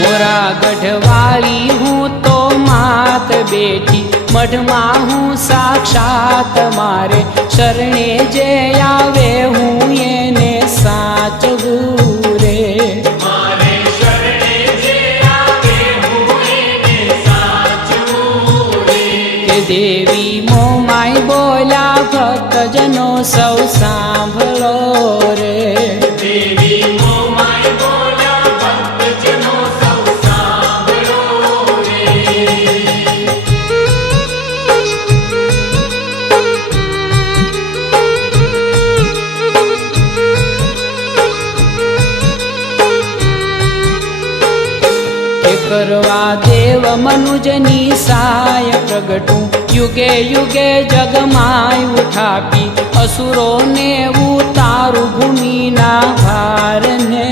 मोरा गढ़वाली हूँ तो मात बेटी मठमा हूँ साक्षात मारे शरणे जे आवे हूँ येने साचवू रे मारे शरणे जे आवे हूँ येने साचवू रे के देवी मोमाई बोला भक्त जनो सौ सांभळो रे देवी मोमाई बोला भक्त जनो सौ सांभळो रे करवा देव मनुजनी साय प्रगटू युगे युगे जगमाय उठापी असुरो ने उतारू भूमि ना भार ने